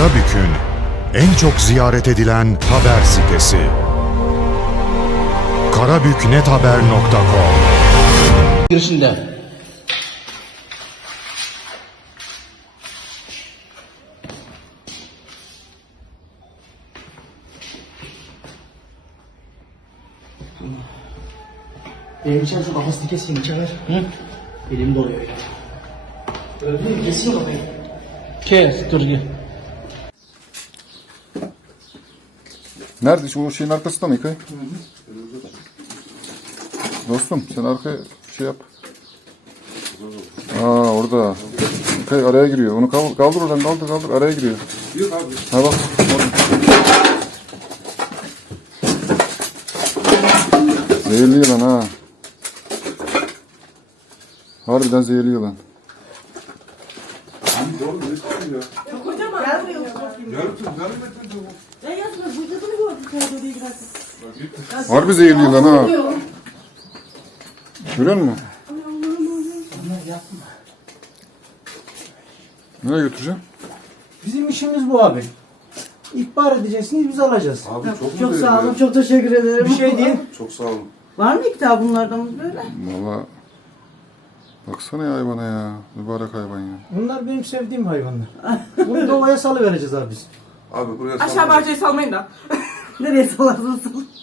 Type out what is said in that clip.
Karabük'ün en çok ziyaret edilen haber sitesi. karabüknethaber.com girişinde. Benim içerisi kafasını keseyim içer. Hı? Elim doluyor ya. Gördün mü? Keseyim kafayı. Kes, dur gel. Nerede? Şu şeyin arkasında mı İkay? Dostum sen arkaya şey yap. Aa orada. İkay araya giriyor. Onu kaldır oradan kaldır araya giriyor. Yok abi. Ha bak. Zehirli yılan ha. Harbiden zehirli yılan. Harbi zehirli yılan ha. Görüyor musun? Nereye götüreceğim? Bizim işimiz bu abi. İhbar edeceksiniz, biz alacağız. Abi Çok sağ olun, çok teşekkür ederim. Bir şey değil. Çok sağ olun. Var mı kitabınlardan böyle? Valla baksana ya hayvana ya. Mübarek hayvan ya. Bunlar benim sevdiğim hayvanlar. Bunu doğaya salıvereceğiz abi biz. Abi buraya Aşağı bahçeye salmayın da. Nereye salarsın?